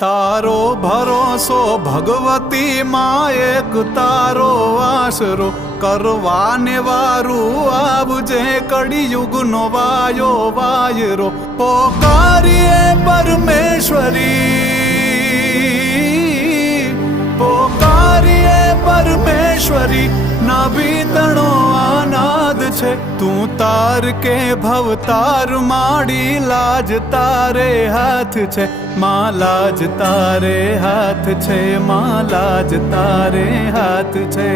તારો ભરોસો ભગવતી માં, એક તારો આશરો કરવાને વારું આવજે કળિયુગનો વાયો વાયરો. પોકારીએ પરમેશ્વરી, પોકારીએ પરમેશ્વરી, નાભીતણો આનાદ છે. તું તાર કે ભવતાર માડી, લાજ તારે હાથ છે માં, લાજ તારે હાથ છે માં, લાજ તારે હાથ છે.